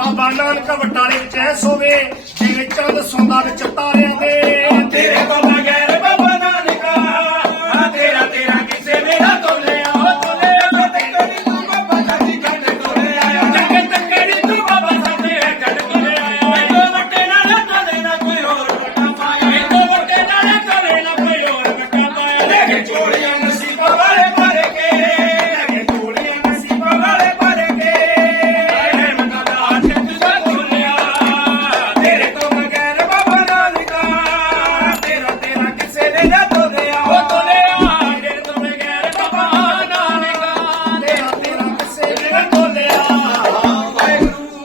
ਬਾਬਾ ਨਾਨਕ ਵਟਾਲੇ ਵਿੱਚ ਐ ਹੋਵੇ ਜਿਵੇਂ ਚੰਦ ਸੌਂਦਾ ਵਿੱਚ ਤਾਰਿਆਂ